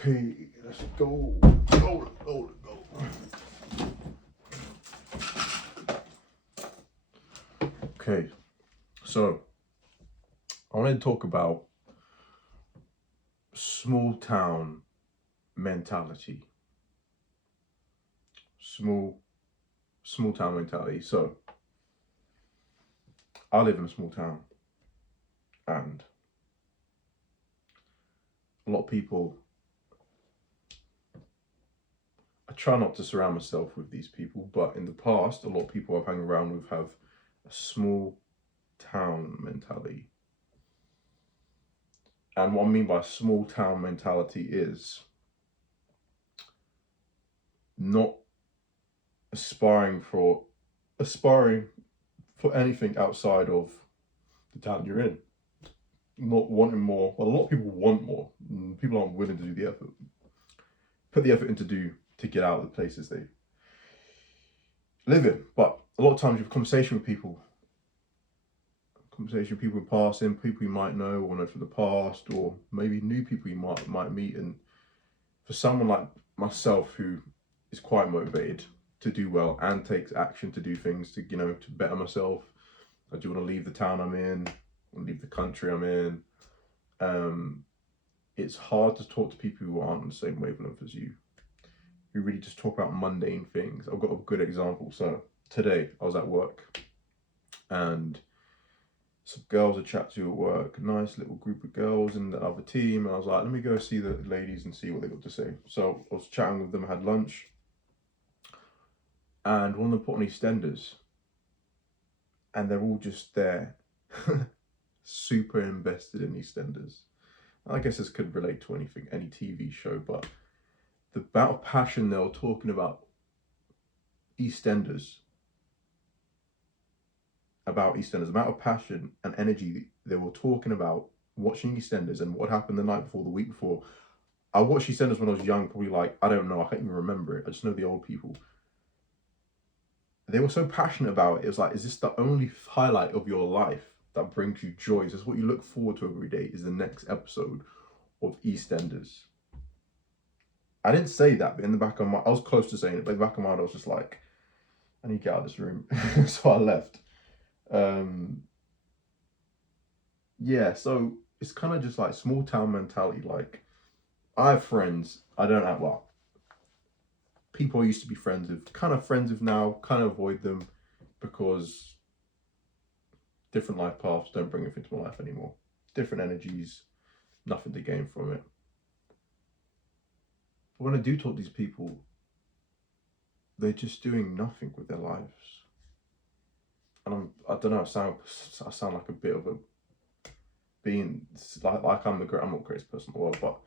Okay, let's go. Go. Okay, so I want to talk about small town mentality. Small town mentality. So I live in a small town, and a lot of people. I try not to surround myself with these people, but in the past, a lot of people I've hung around with have a small town mentality. And what I mean by small town mentality is not aspiring for anything outside of the town you're in. Not wanting more. Well, a lot of people want more. People aren't willing to do the effort. Put the effort into to get out of the places they live in. But a lot of times you have conversation with people in passing, people you might know or know from the past, or maybe new people you might meet. And for someone like myself who is quite motivated to do well and takes action to do things to better myself, I do want to leave the town I'm in, leave the country I'm in. It's hard to talk to people who aren't on the same wavelength as you, who really just talk about mundane things. I've got a good example. So today I was at work and some girls I chat to at work, a nice little group of girls in the other team. And I was like, let me go see the ladies and see what they got to say. So I was chatting with them, had lunch, and one of them put on EastEnders, and they're all just there, super invested in EastEnders. I guess this could relate to anything, any TV show, but the amount of passion they were talking about EastEnders, the amount of passion and energy they were talking about watching EastEnders and what happened the night before, the week before. I watched EastEnders when I was young, probably I don't know, I can't even remember it. I just know the old people. They were so passionate about it. It was like, is this the only highlight of your life that brings you joy? Is this what you look forward to every day? Is the next episode of EastEnders? I didn't say that, but in the back of my, I was close to saying it, but in the back of my mind, I was just like, I need to get out of this room. So I left. Yeah, so it's kind of just like small town mentality. Like, I have friends. I don't have, well, people I used to be friends with now, kind of avoid them because different life paths don't bring anything to my life anymore. Different energies, nothing to gain from it. But when I do talk to these people, they're just doing nothing with their lives. And I don't know, I sound like a bit of a being, like I'm not the greatest person in the world, but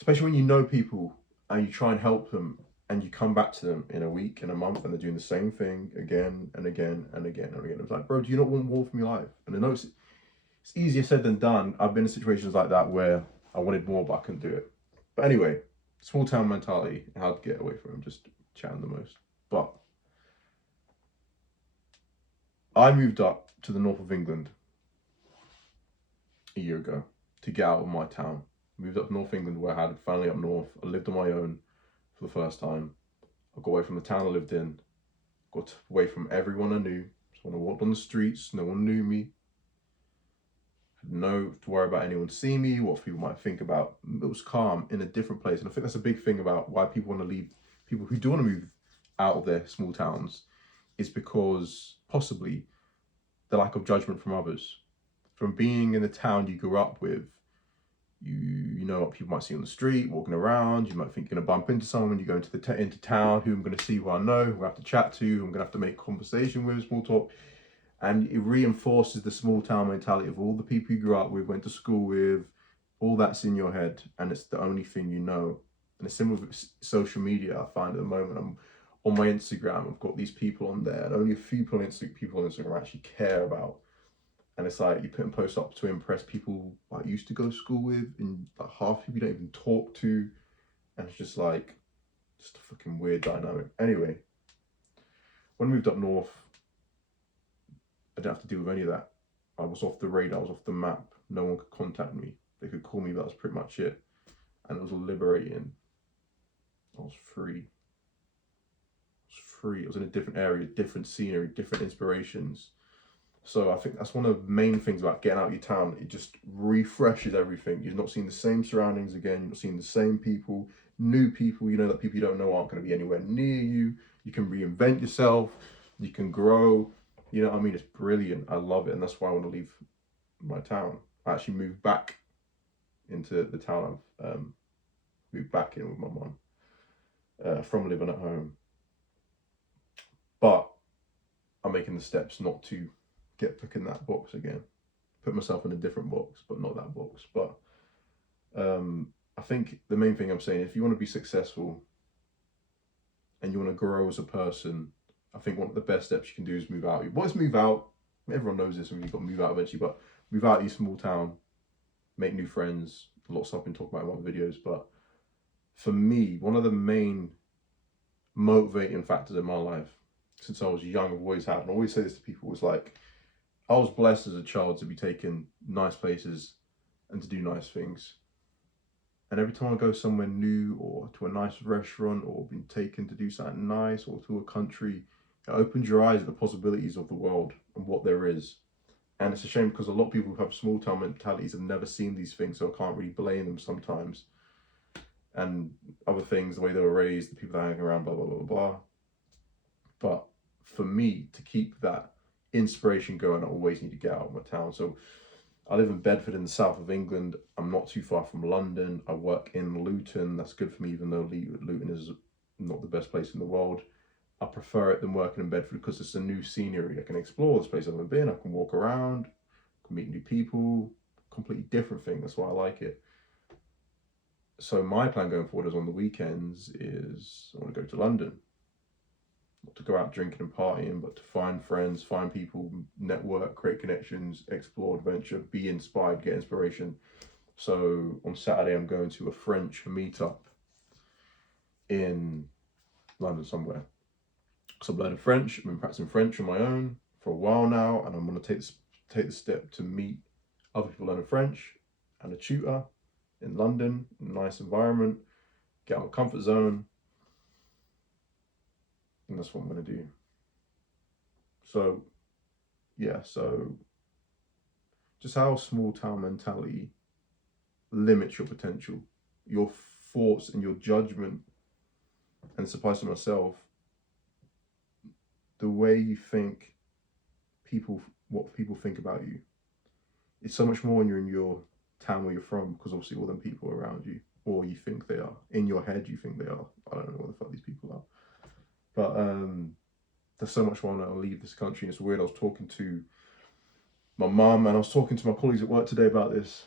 especially when you know people and you try and help them and you come back to them in a week, in a month, and they're doing the same thing again and again and again and again. It's like, bro, do you not want more from your life? And I know it's easier said than done. I've been in situations like that where I wanted more, but I couldn't do it. But anyway, small town mentality and how to get away from it. I'm just chatting the most. But I moved up to the north of England a year ago to get out of my town. Moved up to North England where I had family up north. I lived on my own for the first time. I got away from the town I lived in, got away from everyone I knew. So when I walked on the streets, no one knew me. Had no to worry about anyone seeing me, what people might think about. It was calm in a different place. And I think that's a big thing about why people want to leave, people who do want to move out of their small towns, is because possibly the lack of judgment from others. From being in the town you grew up with, you know what people might see on the street, walking around. You might think you're going to bump into someone when you go into town, who I'm going to see, who I know, who I have to chat to, who I'm going to have to make conversation with, small talk. And it reinforces the small town mentality of all the people you grew up with, went to school with, all that's in your head, and it's the only thing you know. And it's similar with social media. I find at the moment, I'm on my Instagram, I've got these people on there, and only a few people on Instagram actually care about. And it's like, you're putting posts up to impress people I used to go to school with, and like half people you don't even talk to. And it's just like, just a fucking weird dynamic. Anyway, when I moved up north, I didn't have to deal with any of that. I was off the radar, I was off the map. No one could contact me. They could call me, but that was pretty much it. and it was liberating. I was free. It was in a different area, different scenery, different inspirations. So I think that's one of the main things about getting out of your town. It just refreshes everything. You're not seeing the same surroundings again. You're not seeing the same people, new people. You know that people you don't know aren't going to be anywhere near you. You can reinvent yourself. You can grow. You know what I mean? It's brilliant. I love it. And that's why I want to leave my town. I actually moved back into the town I've moved back in with my mum from living at home. But I'm making the steps not to get put in that box again. Put myself in a different box, but not that box. But I think the main thing I'm saying, if you want to be successful and you want to grow as a person, I think one of the best steps you can do is move out. What is move out? Everyone knows this, and you've got to move out eventually, but move out of your small town, make new friends. A lot of stuff I've been talking about in my videos, but for me, one of the main motivating factors in my life since I was young, I've always had, and I always say this to people, was like, I was blessed as a child to be taken nice places and to do nice things. And every time I go somewhere new or to a nice restaurant or been taken to do something nice or to a country, it opens your eyes to the possibilities of the world and what there is. And it's a shame because a lot of people who have small town mentalities have never seen these things, so I can't really blame them sometimes. And other things, the way they were raised, the people that hang around, blah, blah, blah, blah. But for me, to keep that inspiration going, I always need to get out of my town. So I live in Bedford in the south of England. I'm not too far from London. I work in Luton. That's good for me, even though Luton is not the best place in the world. I prefer it than working in Bedford because it's a new scenery. I can explore this place I've never been. I can walk around, I can meet new people, completely different thing. That's why I like it. So my plan going forward is on the weekends is I want to go to London. Not to go out drinking and partying, but to find friends, find people, network, create connections, explore, adventure, be inspired, get inspiration. So on Saturday, I'm going to a French meetup in London somewhere. So I'm learning French. I've been practicing French on my own for a while now, and I'm going to take the step to meet other people learning French and a tutor in London, in a nice environment, get out of my comfort zone. And that's what I'm going to do. So, yeah, so just how small town mentality limits your potential, your thoughts and your judgment. And this applies to myself. The way you think what people think about you. It's so much more when you're in your town where you're from, because obviously all them people are around you, or you think they are. In your head, you think they are. I don't know what the fuck these people are. But there's so much more when I leave this country. And it's weird. I was talking to my mum and I was talking to my colleagues at work today about this.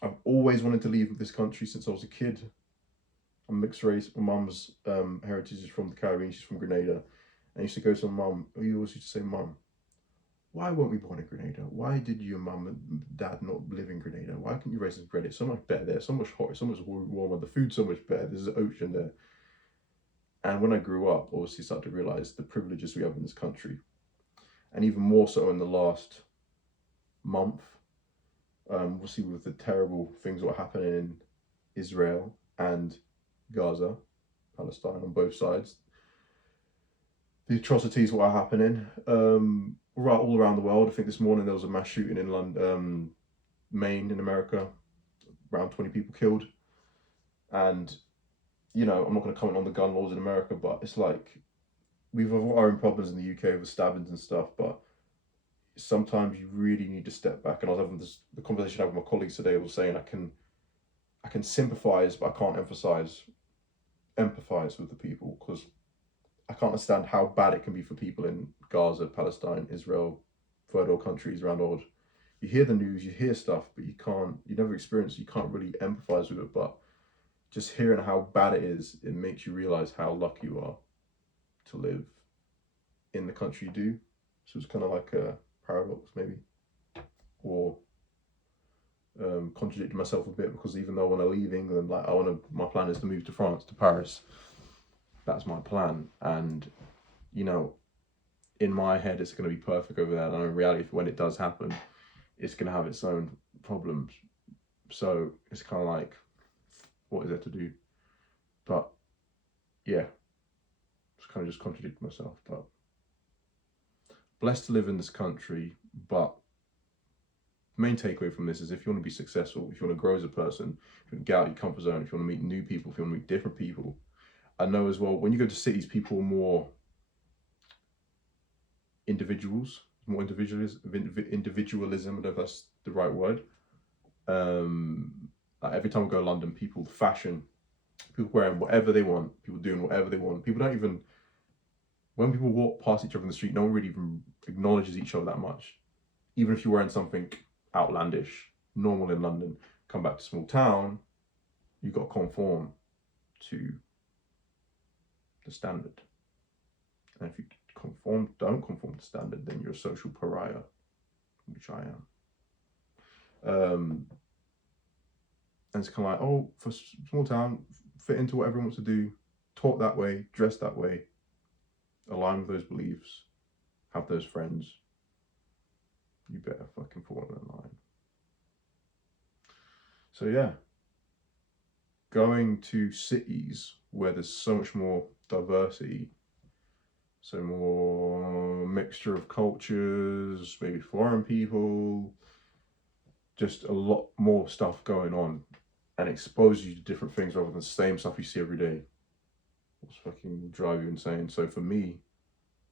I've always wanted to leave this country since I was a kid. I'm mixed race. My mum's heritage is from the Caribbean. She's from Grenada. And I used to go to my mum. We always used to say, Mum, why weren't we born in Grenada? Why did your mum and dad not live in Grenada? Why couldn't you raise us in Grenada? It's so much better there. So much hotter. So much warmer. The food's so much better. There's an ocean there. And when I grew up, obviously started to realise the privileges we have in this country. And even more so in the last month, we'll see with the terrible things that are happening in Israel and Gaza, Palestine, on both sides. The atrocities that are happening right all around the world. I think this morning there was a mass shooting in London, Maine in America, around 20 people killed. And you know, I'm not going to comment on the gun laws in America, but it's like we've got our own problems in the UK with stabbings and stuff, but sometimes you really need to step back. And I was having the conversation I had with my colleagues today. I was saying I can sympathise, but I can't empathise with the people, because I can't understand how bad it can be for people in Gaza, Palestine, Israel, third world countries around the world. You hear the news, you hear stuff, but you never experience it, you can't really empathise with it. But just hearing how bad it is, it makes you realise how lucky you are to live in the country you do. So it's kind of like a paradox, maybe, or contradicting myself a bit, because even though I want to leave England, like my plan is to move to France, to Paris. That's my plan, and you know, in my head it's going to be perfect over there, and in reality, when it does happen, it's going to have its own problems. So it's kind of like what is there to do? But yeah, just contradict myself. But blessed to live in this country. But the main takeaway from this is, if you want to be successful, if you want to grow as a person, if you want to get out of your comfort zone, if you want to meet new people, if you want to meet different people, I know as well, when you go to cities, people are more individuals, more individualism. I don't know if that's the right word. Like every time I go to London, people fashion, people wearing whatever they want, people doing whatever they want. People don't even, when people walk past each other in the street, no one really even acknowledges each other that much. Even if you're wearing something outlandish, normal in London, come back to small town, you got to conform to the standard. And if you don't conform to standard, then you're a social pariah, which I am. And it's kind of like, oh, for small town, fit into what everyone wants to do, talk that way, dress that way, align with those beliefs, have those friends. You better fucking fall in line. So yeah, going to cities where there's so much more diversity, so more mixture of cultures, maybe foreign people, just a lot more stuff going on, and expose you to different things rather than the same stuff you see every day. It's fucking drive you insane. So for me,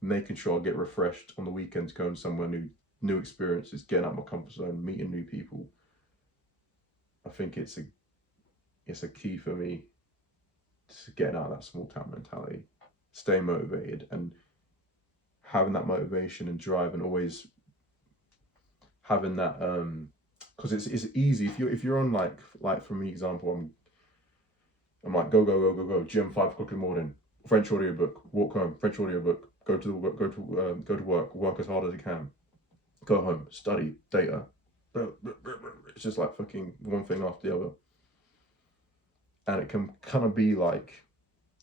making sure I get refreshed on the weekends, going somewhere new experiences, getting out of my comfort zone, meeting new people, I think it's a key for me to getting out of that small town mentality, staying motivated, and having that motivation and drive, and always having that because it's easy if you're on like for me example, I'm like go gym 5 o'clock in the morning, French audiobook, walk home, French audiobook, go to work as hard as you can, go home, study data. It's just like fucking one thing after the other, and it can kind of be like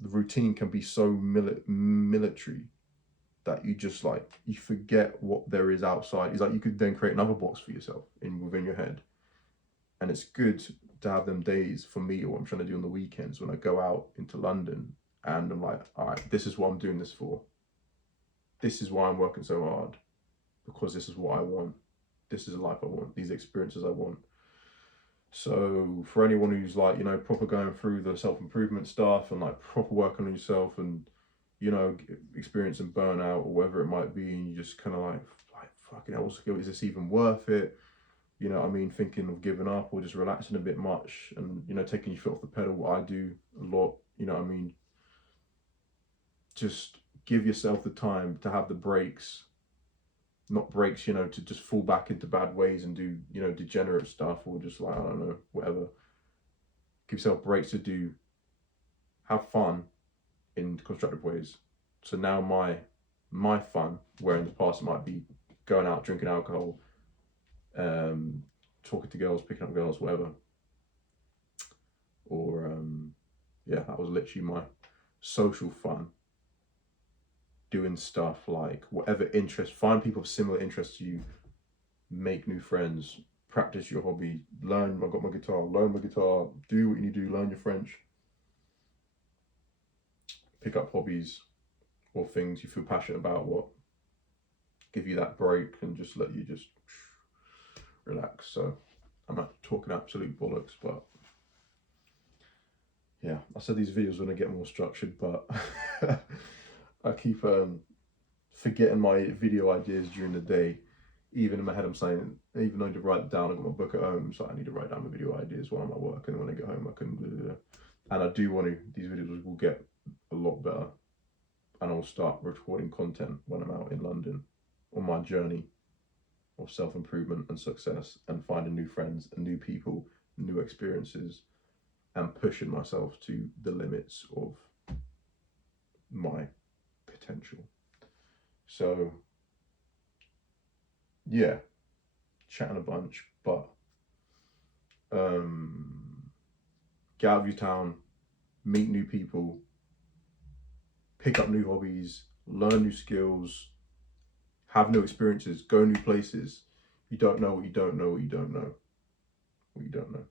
the routine can be so military that you just like you forget what there is outside. It's like you could then create another box for yourself within your head, and it's good to have them days for me, or what I'm trying to do on the weekends when I go out into London, and I'm like, all right, this is what I'm doing this for. This is why I'm working so hard, because this is what I want. This is the life I want. These experiences I want. So for anyone who's like, you know, proper going through the self-improvement stuff and like proper working on yourself and, you know, experiencing burnout or whatever it might be, and you just kind of like fucking hell, is this even worth it? You know what I mean? Thinking of giving up or just relaxing a bit much and, you know, taking your foot off the pedal, what I do a lot, you know what I mean? Just give yourself the time to have the breaks, not breaks, you know, to just fall back into bad ways and do, you know, degenerate stuff, or just like, I don't know, whatever. Give yourself breaks to have fun in constructive ways. So now my fun, where in the past it might be going out, drinking alcohol, talking to girls, picking up girls, whatever. Or, yeah, that was literally my social fun. Doing stuff like whatever interest, find people of similar interests to you, make new friends, practice your hobby, learn. I got my guitar, learn my guitar, do what you need to do, learn your French, pick up hobbies or things you feel passionate about, what give you that break and just let you just relax. So I'm not talking absolute bollocks, but yeah, I said these videos are going to get more structured, but I keep forgetting my video ideas during the day. Even in my head, I'm saying, even though I need to write it down, I've got my book at home, so I need to write down my video ideas while I'm at work, and when I get home, I can. And I do want to. These videos will get a lot better, and I'll start recording content when I'm out in London on my journey of self-improvement and success, and finding new friends and new people, new experiences, and pushing myself to the limits of my potential. So yeah, chatting a bunch, but get out of your town, meet new people, pick up new hobbies, learn new skills, have new experiences, go new places. You don't know what you don't know what you don't know what you don't know.